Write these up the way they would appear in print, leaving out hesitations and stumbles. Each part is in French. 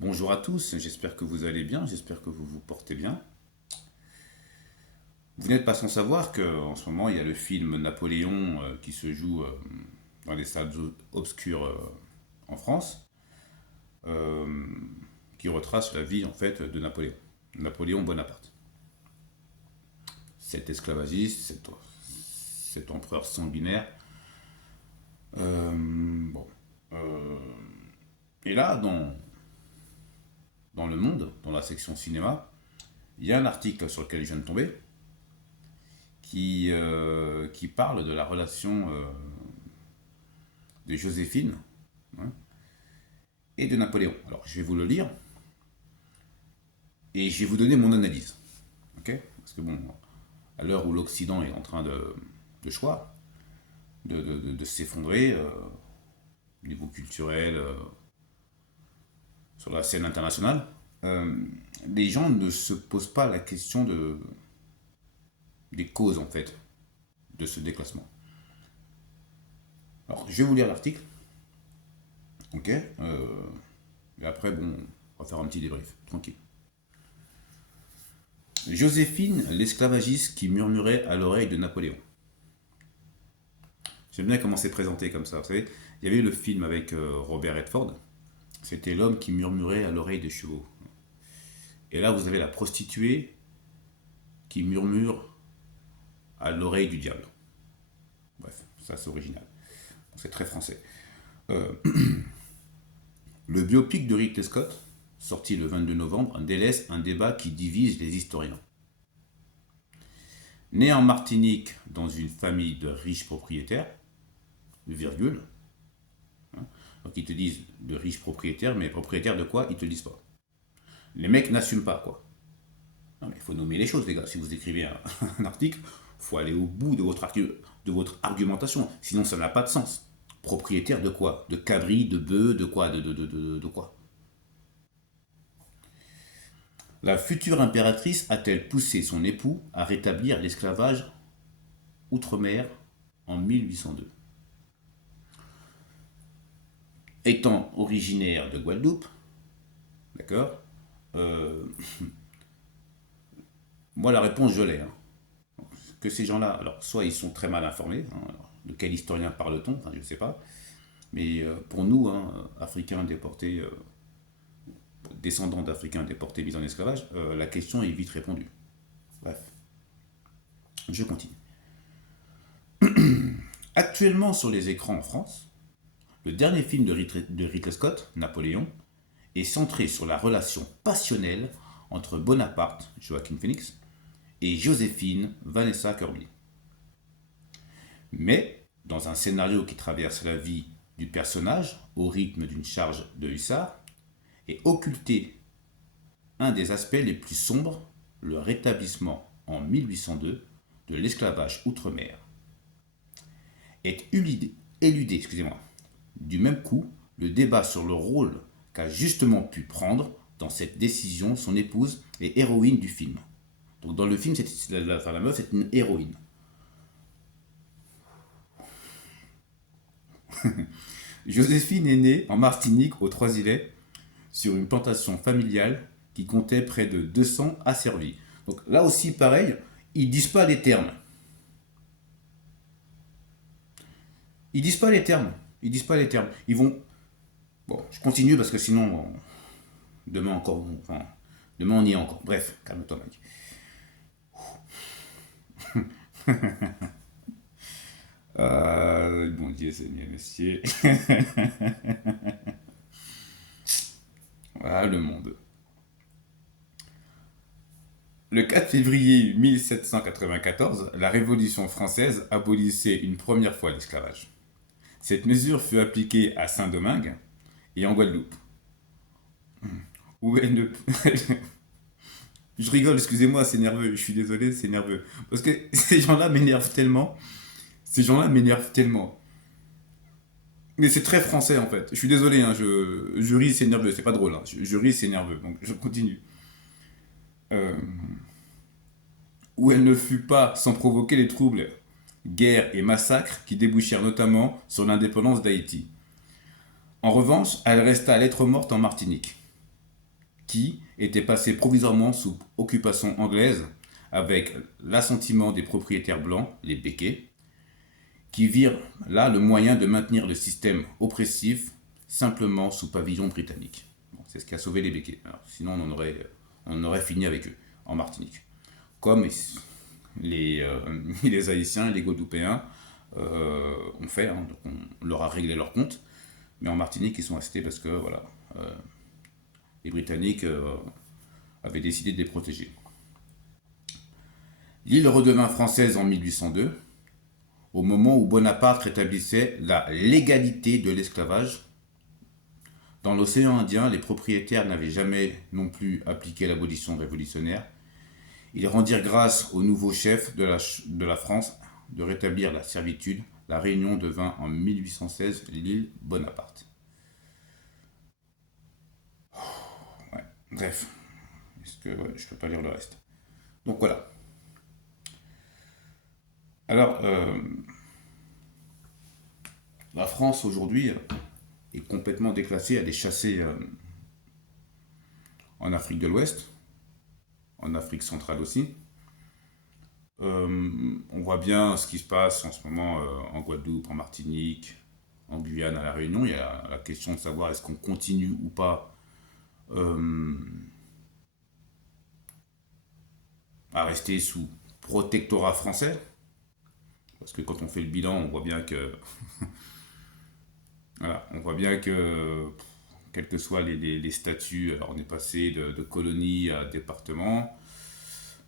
Bonjour à tous, j'espère que vous allez bien, j'espère que vous vous portez bien. Vous n'êtes pas sans savoir qu'en ce moment, il y a le film Napoléon qui se joue dans les salles obscures en France, euh, qui retrace la vie en fait de Napoléon, Napoléon Bonaparte. Cet esclavagiste, cet empereur sanguinaire. Bon. Euh, et là, dans Le Monde, dans la section cinéma, il y a un article sur lequel je viens de tomber qui parle de la relation de Joséphine, hein, et de Napoléon. Alors, je vais vous le lire et je vais vous donner mon analyse. Ok? Parce que bon, à l'heure où l'Occident est en train de choix, de s'effondrer au niveau culturel, sur la scène internationale, les gens ne se posent pas la question des causes en fait de ce déclassement. Alors, je vais vous lire l'article, ok, et après, bon, on va faire un petit débrief, tranquille. Joséphine, l'esclavagiste qui murmurait à l'oreille de Napoléon. J'aime bien comment c'est présenté comme ça. Vous savez, il y avait le film avec Robert Redford. C'était l'homme qui murmurait à l'oreille des chevaux. Et là, vous avez la prostituée qui murmure à l'oreille du diable. Bref, ça c'est original. C'est très français. Euh, le biopic de Ridley Scott, sorti le 22 novembre, délaisse un débat qui divise les historiens. Né en Martinique dans une famille de riches propriétaires, virgule, hein, donc ils te disent de riches propriétaires, mais propriétaires de quoi ils te le disent pas. Les mecs n'assument pas quoi. Non mais il faut nommer les choses les gars. Si vous écrivez un article, il faut aller au bout de votre argumentation, sinon ça n'a pas de sens. Propriétaire de quoi? De cabri, de bœufs, de quoi? De quoi? La future impératrice a-t-elle poussé son époux à rétablir l'esclavage outre-mer en 1802? Étant originaire de Guadeloupe, d'accord, euh, moi la réponse je l'ai, hein. Que ces gens-là, alors soit ils sont très mal informés, hein, de quel historien parle-t-on, enfin, je ne sais pas, mais pour nous, hein, Africains déportés, descendants d'Africains déportés mis en esclavage, la question est vite répondue. Bref, je continue. Actuellement sur les écrans en France, le dernier film de Ridley Scott, Napoléon, est centré sur la relation passionnelle entre Bonaparte, Joaquin Phoenix, et Joséphine, Vanessa Kirby. Mais, dans un scénario qui traverse la vie du personnage au rythme d'une charge de hussard, est occulté un des aspects les plus sombres, le rétablissement en 1802 de l'esclavage outre-mer. Est éludé, excusez-moi. Du même coup, le débat sur le rôle qu'a justement pu prendre dans cette décision son épouse et héroïne du film. Donc dans le film, la meuf est une héroïne. Joséphine est née en Martinique, aux Trois-Îlets, sur une plantation familiale qui comptait près de 200 asservis. Donc là aussi, pareil, ils disent pas les termes. Ils disent pas les termes. Ils disent pas les termes. Ils vont. Bon, je continue parce que sinon, demain encore. Enfin, demain on y est encore. Bref, calme-toi, mec. Bon Dieu, Seigneur, Monsieur. Voilà le monde. Le 4 février 1794, la Révolution française abolissait une première fois l'esclavage. Cette mesure fut appliquée à Saint-Domingue et en Guadeloupe, où elle ne... Je rigole, excusez-moi, c'est nerveux, je suis désolé, c'est nerveux. Parce que ces gens-là m'énervent tellement. Ces gens-là m'énervent tellement. Mais c'est très français en fait. Je suis désolé, hein, je ris, c'est nerveux, c'est pas drôle. Hein. Je ris, c'est nerveux, donc je continue. Euh, où elle ne fut pas sans provoquer les troubles, guerres et massacres qui débouchèrent notamment sur l'indépendance d'Haïti. En revanche, elle resta lettre morte en Martinique. qui était passé provisoirement sous occupation anglaise avec l'assentiment des propriétaires blancs, les béquets, qui virent là le moyen de maintenir le système oppressif simplement sous pavillon britannique. Bon, c'est ce qui a sauvé les béquets. Alors, sinon, on aurait fini avec eux, en Martinique. Comme les Haïtiens et les Guadeloupéens ont fait, hein, donc on leur a réglé leur compte, mais en Martinique, ils sont restés parce que voilà, les Britanniques avaient décidé de les protéger. L'île redevint française en 1802, au moment où Bonaparte rétablissait la légalité de l'esclavage. Dans l'océan Indien, les propriétaires n'avaient jamais non plus appliqué l'abolition révolutionnaire. Ils rendirent grâce au nouveau chef de la France de rétablir la servitude. La Réunion devint en 1816 l'île Bonaparte. Ouais, bref, je ne peux pas lire le reste. Donc voilà. Alors, la France aujourd'hui est complètement déclassée. Elle est chassée en Afrique de l'Ouest, en Afrique centrale aussi. On voit bien ce qui se passe en ce moment en Guadeloupe, en Martinique, en Guyane, à La Réunion. Il y a la question de savoir est-ce qu'on continue ou pas à rester sous protectorat français. Parce que quand on fait le bilan, on voit bien que voilà, on voit bien que quels que soient les statuts, alors on est passé de colonie à département.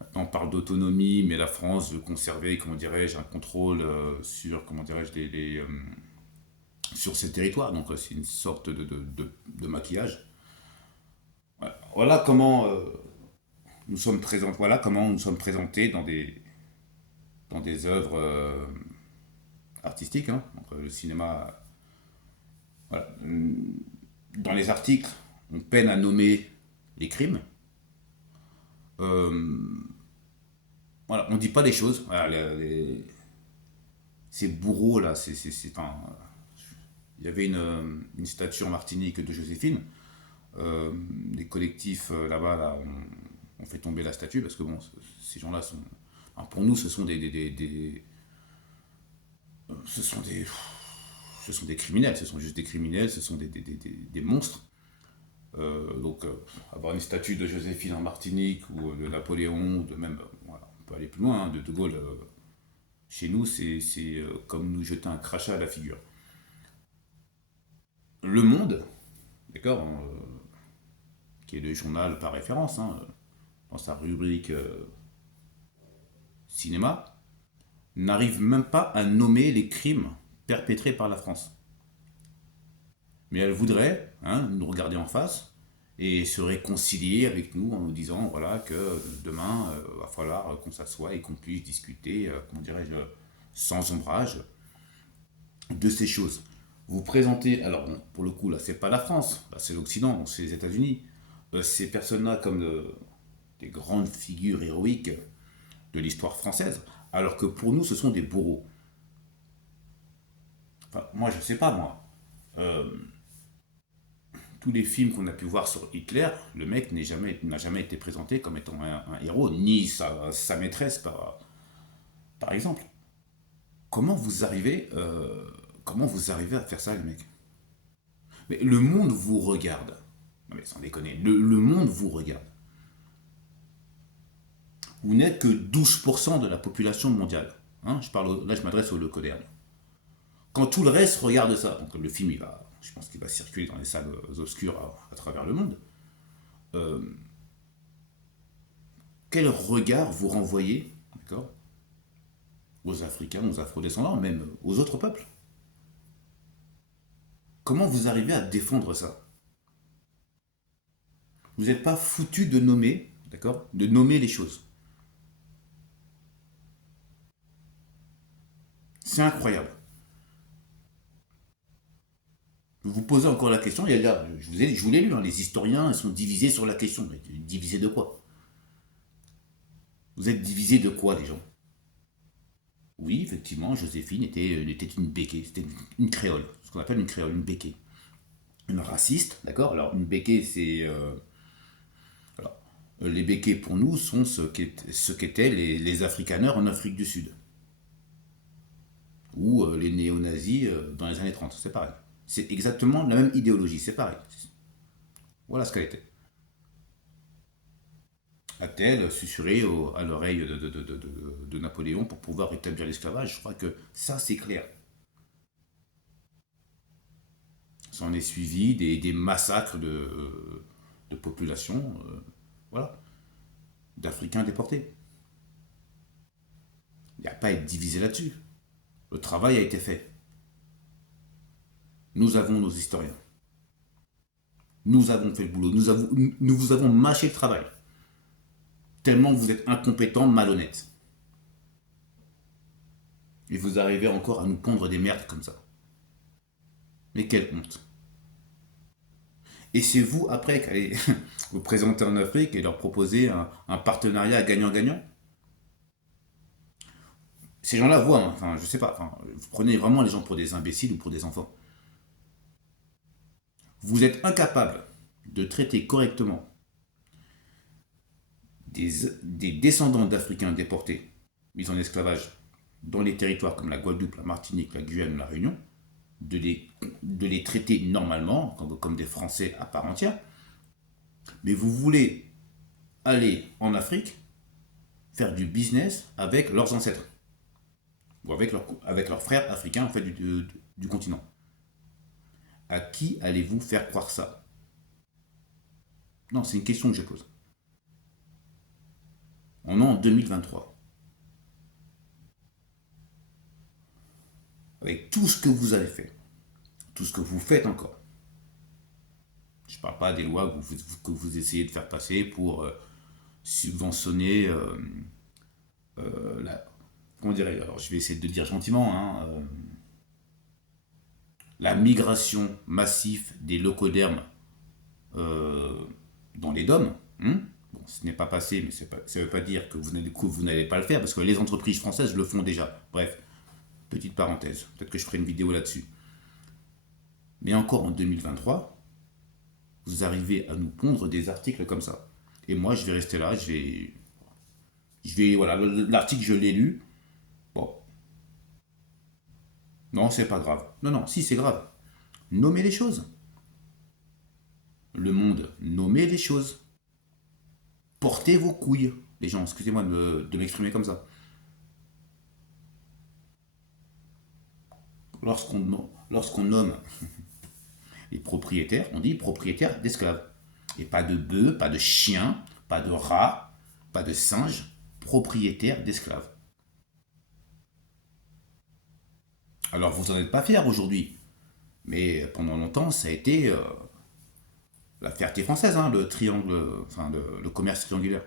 Maintenant on parle d'autonomie, mais la France veut conserver, comment dirais-je, un contrôle sur, comment dirais-je, sur ces territoires. Donc c'est une sorte de maquillage. Voilà comment nous sommes présents, voilà comment nous sommes présentés dans des œuvres artistiques, hein. Donc, le cinéma. Voilà. Dans les articles, on peine à nommer les crimes. Voilà, on ne dit pas les choses. Voilà, ces bourreaux là, il y avait une statue en Martinique de Joséphine. Les collectifs là-bas là, ont fait tomber la statue parce que bon, ces gens-là sont, enfin, pour nous, ce sont ce sont des criminels. Ce sont juste des criminels. Ce sont des monstres. Avoir une statue de Joséphine en Martinique ou de Napoléon, de même, voilà, on peut aller plus loin, hein, de Gaulle, chez nous, c'est comme nous jeter un crachat à la figure. Le Monde, d'accord, qui est le journal par référence, hein, dans sa rubrique cinéma, n'arrive même pas à nommer les crimes perpétrés par la France. Mais elle voudrait, hein, nous regarder en face et se réconcilier avec nous en nous disant voilà que demain va falloir qu'on s'assoie et qu'on puisse discuter, comment dirais-je, sans ombrage de ces choses. Vous présentez, alors bon, pour le coup là c'est pas la France, là c'est l'Occident, c'est les États-Unis. Ces personnes-là comme des grandes figures héroïques de l'histoire française, alors que pour nous ce sont des bourreaux. Enfin, moi je sais pas moi. Tous les films qu'on a pu voir sur Hitler, le mec n'a jamais été présenté comme étant un héros, ni sa maîtresse par exemple. Comment vous arrivez, à faire ça, les mecs? Mais le monde vous regarde. Non mais sans déconner, le monde vous regarde. Vous n'êtes que 12% de la population mondiale. Hein, là, je m'adresse aux locodèrnes. Quand tout le reste regarde ça, donc le film, je pense qu'il va circuler dans les salles obscures à travers le monde. Euh, Quel regard vous renvoyez, d'accord, aux Africains, aux Afro-descendants, même aux autres peuples? Comment vous arrivez à défendre ça? Vous n'êtes pas foutu de nommer, d'accord, de nommer les choses. C'est incroyable. Vous vous posez encore la question, et là, je vous l'ai lu, hein, les historiens sont divisés sur la question. Mais divisés de quoi? Vous êtes divisés de quoi, les gens? Oui, effectivement, Joséphine était une béquée, c'était une créole, ce qu'on appelle une créole, une béquée. Une raciste, d'accord. Alors, une béquée, c'est Les béquets pour nous sont ce qu'étaient les afrikaners en Afrique du Sud. Ou les néo-nazis dans les années 30. C'est pareil. C'est exactement la même idéologie, c'est pareil. Voilà ce qu'elle était. A-t-elle susurré à l'oreille de Napoléon pour pouvoir établir l'esclavage? Je crois que ça, c'est clair. S'en est suivi des massacres de populations, voilà, d'Africains déportés. Il n'y a pas à être divisé là-dessus. Le travail a été fait. Nous avons nos historiens. Nous avons fait le boulot. Nous vous avons mâché le travail. Tellement vous êtes incompétents, malhonnêtes. Et vous arrivez encore à nous pondre des merdes comme ça. Mais quelle honte. Et c'est vous, après, qui allez vous présenter en Afrique et leur proposer un partenariat gagnant-gagnant. Ces gens-là voient, hein, enfin, je sais pas, enfin, vous prenez vraiment les gens pour des imbéciles ou pour des enfants. Vous êtes incapable de traiter correctement des descendants d'Africains déportés, mis en esclavage, dans les territoires comme la Guadeloupe, la Martinique, la Guyane, la Réunion, de les traiter normalement, comme des Français à part entière, mais vous voulez aller en Afrique faire du business avec leurs ancêtres, ou avec leurs frères africains en fait, du continent. À qui allez-vous faire croire ça? Non, c'est une question que je pose. On est en 2023. Avec tout ce que vous avez fait, tout ce que vous faites encore. Je ne parle pas des lois que vous essayez de faire passer pour subventionner la. Comment dirais-je? Alors, je vais essayer de le dire gentiment, hein, la migration massive des locodermes dans les DOM. Bon, ce n'est pas passé, mais ça ne veut pas dire que vous n'allez pas le faire, parce que les entreprises françaises le font déjà. Bref, petite parenthèse. Peut-être que je ferai une vidéo là-dessus. Mais encore en 2023, vous arrivez à nous pondre des articles comme ça. Et moi, je vais rester là, voilà, l'article, je l'ai lu. Bon. Non, c'est pas grave. Non, non, si, c'est grave. Nommez les choses. Le Monde, nommez les choses. Portez vos couilles. Les gens, excusez-moi de m'exprimer comme ça. Lorsqu'on nomme les propriétaires, on dit propriétaires d'esclaves. Et pas de bœufs, pas de chiens, pas de rats, pas de singes, propriétaires d'esclaves. Alors vous n'en êtes pas fiers aujourd'hui, mais pendant longtemps ça a été la fierté française, hein, le triangle, enfin le commerce triangulaire.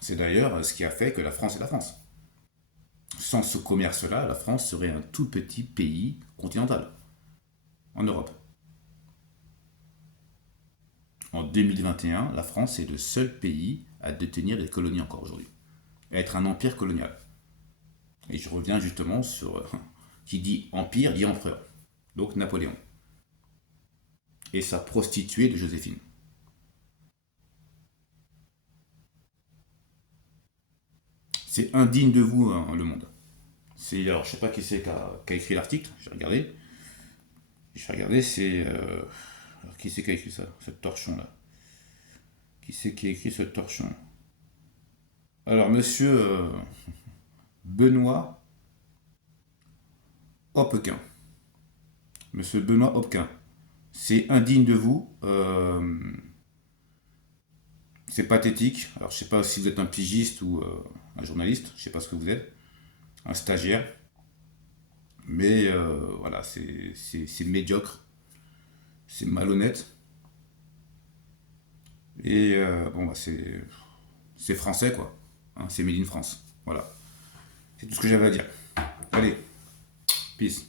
C'est d'ailleurs ce qui a fait que la France est la France. Sans ce commerce-là, la France serait un tout petit pays continental en Europe. En 2021, la France est le seul pays à détenir des colonies encore aujourd'hui, à être un empire colonial. Et je reviens justement sur qui dit empire dit empereur, donc Napoléon, et sa prostituée de Joséphine. C'est indigne de vous, hein, le monde. Alors, je sais pas qui c'est qui a écrit l'article, j'ai regardé. C'est. Alors, qui c'est qui a écrit ça, cette torchon-là? Qui c'est qui a écrit ce torchon? Alors, monsieur Benoît Hopquin. Monsieur Benoît Hopquin. C'est indigne de vous. C'est pathétique. Alors, je sais pas si vous êtes un pigiste ou un journaliste. Je sais pas ce que vous êtes. Un stagiaire. Mais voilà, c'est médiocre. C'est malhonnête. Et bon, bah, c'est français, quoi. Hein, c'est made in France. Voilà. C'est tout ce que j'avais à dire. Allez, peace.